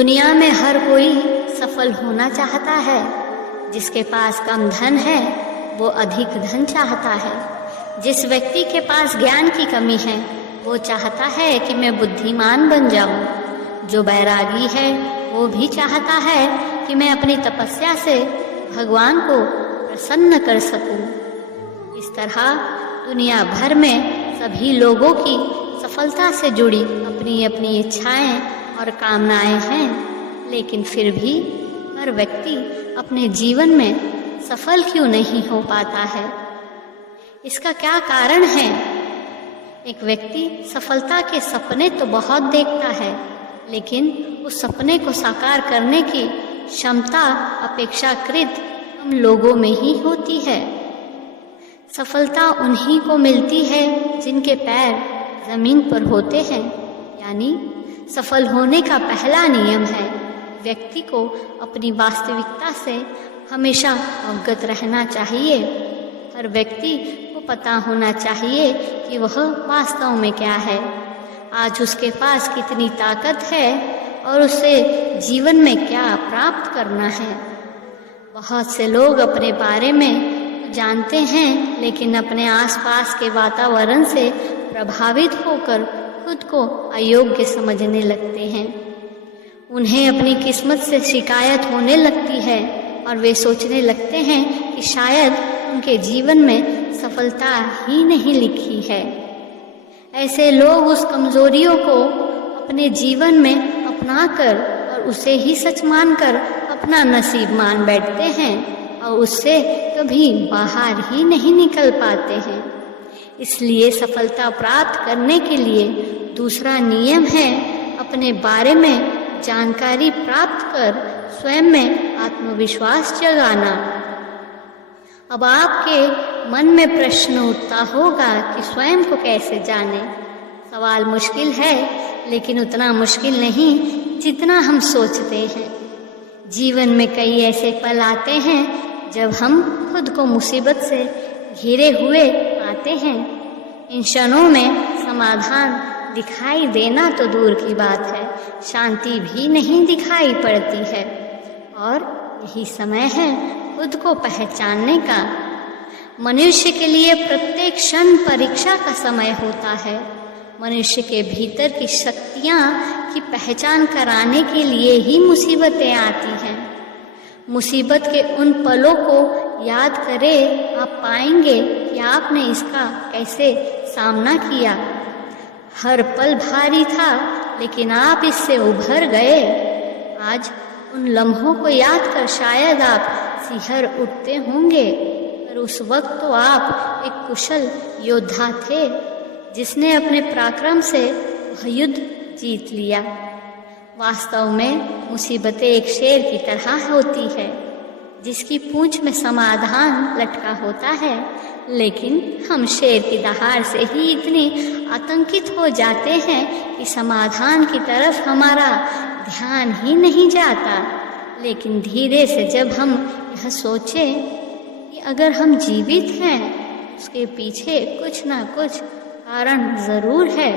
दुनिया में हर कोई सफल होना चाहता है। जिसके पास कम धन है वो अधिक धन चाहता है। जिस व्यक्ति के पास ज्ञान की कमी है वो चाहता है कि मैं बुद्धिमान बन जाऊं। जो बैरागी है वो भी चाहता है कि मैं अपनी तपस्या से भगवान को प्रसन्न कर सकूं। इस तरह दुनिया भर में सभी लोगों की सफलता से जुड़ी अपनी अपनी इच्छाएं और कामनाएं हैं, लेकिन फिर भी हर व्यक्ति अपने जीवन में सफल क्यों नहीं हो पाता है? इसका क्या कारण है? एक व्यक्ति सफलता के सपने तो बहुत देखता है, लेकिन उस सपने को साकार करने की क्षमता अपेक्षाकृत हम लोगों में ही होती है। सफलता उन्हीं को मिलती है जिनके पैर जमीन पर होते हैं। यानी सफल होने का पहला नियम है व्यक्ति को अपनी वास्तविकता से हमेशा अवगत रहना चाहिए। हर व्यक्ति को पता होना चाहिए कि वह वास्तव में क्या है, आज उसके पास कितनी ताकत है और उसे जीवन में क्या प्राप्त करना है। बहुत से लोग अपने बारे में जानते हैं, लेकिन अपने आसपास के वातावरण से प्रभावित होकर खुद को अयोग्य समझने लगते हैं। उन्हें अपनी किस्मत से शिकायत होने लगती है और वे सोचने लगते हैं कि शायद उनके जीवन में सफलता ही नहीं लिखी है। ऐसे लोग उस कमजोरियों को अपने जीवन में अपनाकर और उसे ही सच मानकर अपना नसीब मान बैठते हैं और उससे कभी बाहर ही नहीं निकल पाते हैं। इसलिए सफलता प्राप्त करने के लिए दूसरा नियम है अपने बारे में जानकारी प्राप्त कर स्वयं में आत्मविश्वास जगाना। अब आपके मन में प्रश्न उठता होगा कि स्वयं को कैसे जाने। सवाल मुश्किल है, लेकिन उतना मुश्किल नहीं जितना हम सोचते हैं। जीवन में कई ऐसे पल आते हैं जब हम खुद को मुसीबत से घिरे हुए पाते हैं। इन क्षणों में समाधान दिखाई देना तो दूर की बात है, शांति भी नहीं दिखाई पड़ती है। और यही समय है खुद को पहचानने का। मनुष्य के लिए प्रत्येक क्षण परीक्षा का समय होता है। मनुष्य के भीतर की शक्तियाँ की पहचान कराने के लिए ही मुसीबतें आती हैं। मुसीबत के उन पलों को याद करें, आप पाएंगे कि आपने इसका कैसे सामना किया। हर पल भारी था, लेकिन आप इससे उभर गए। आज उन लम्हों को याद कर शायद आप सिहर उठते होंगे, पर उस वक्त तो आप एक कुशल योद्धा थे जिसने अपने पराक्रम से वह युद्ध जीत लिया। वास्तव में मुसीबतें एक शेर की तरह होती है जिसकी पूंछ में समाधान लटका होता है, लेकिन हम शेर की दहाड़ से ही इतने आतंकित हो जाते हैं कि समाधान की तरफ हमारा ध्यान ही नहीं जाता। लेकिन धीरे से जब हम यह सोचें कि अगर हम जीवित हैं, उसके पीछे कुछ ना कुछ कारण ज़रूर है।